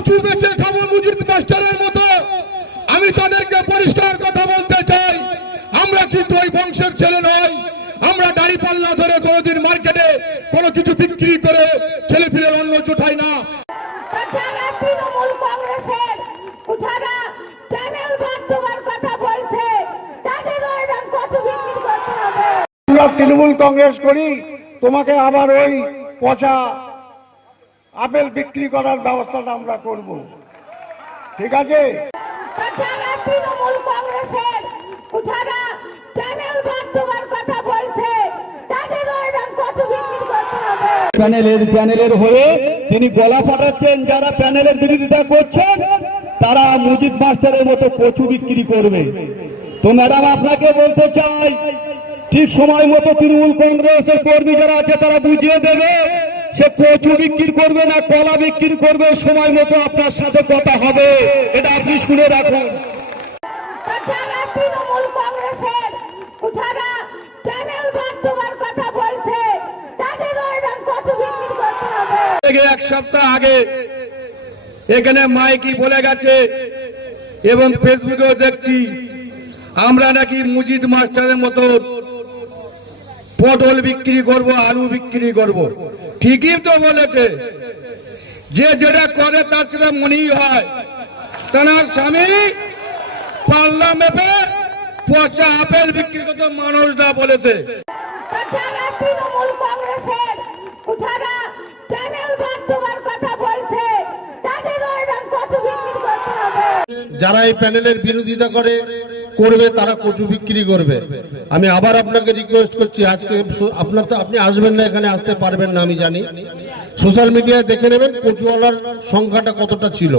কচু বেচে খাব মুজিদ মাস্টারের মতো। আমি তাদেরকে পরিষ্কার কথা বলতে চাই। আমরা কিন্তু ওই বংশের ছেলে নয়। আমরা দাড়ি পাল্লা ধরে কোনোদিন মার্কেটে কোনো কিছু বিক্রি করে ছেলে ফিরে অন্য জুটাই না তৃণমূল কংগ্রেসের যারা প্যানেল বাদ দেওয়ার কথা বলছে। তাদেরও এরকম কচু বিক্রি করতে হবে? আমরা তৃণমূল কংগ্রেস করি তোমাকে আবার ওই পচা আপেল বিক্রি করার ব্যবস্থাটা আমরা করব। ঠিক আছে? তৃণমূল কংগ্রেসের যারা প্যানেল বাদ কথা বলছে তাদেরও এরকম কচু বিক্রি করতে হবে? প্যানেলের প্যানেলের হয়ে তিনি গলা ফাটাচ্ছেন যারা প্যানেলের বিরোধিতা করছেন তারা মুজিব মাস্টারের মতো কচু বিক্রি করবে। তো ম্যাডাম আপনাকে বলতে চাই ঠিক সময় মতো তৃণমূল কংগ্রেসের কর্মী যারা আছে তারা বুঝিয়ে দেবে। সে কচু বিক্রি করবে না কলা বিক্রি করবে সময় মতো আপনার সাথে কথা হবে। এটা আপনি শুনে রাখুন। তৃণমূল কংগ্রেসের যারা প্যানেল বাদ কথা বলছে তাদেরও এরকম কচু বিক্রি করতে হবে। থেকে এক সপ্তাহ আগে এখানে মাইকি বলে গেছে এবং ফেসবুকেও দেখছি আমরা নাকি মুজিদ মাস্টারের মতো পটল বিক্রি করব আলু বিক্রি করব। ঠিকই তো বলেছে। যে যেটা করে তার সেটা মনেই হয়। তার স্বামী পাল্লা মেপে পচা আপেল বিক্রি করতে দেওয়ার কথা বলছে। যারা এই প্যানেলের বিরোধিতা করে করবে, তারা কচু বিক্রি করবে। আমি আবার আপনাকে রিকোয়েস্ট করছি, আজকে আপনার তো আপনি আসবেন না, এখানে আসতে পারবেন না, আমি জানি। সোশ্যাল মিডিয়ায় দেখে নেবেন, কচুওয়ালার সংখ্যাটা কতটা ছিল।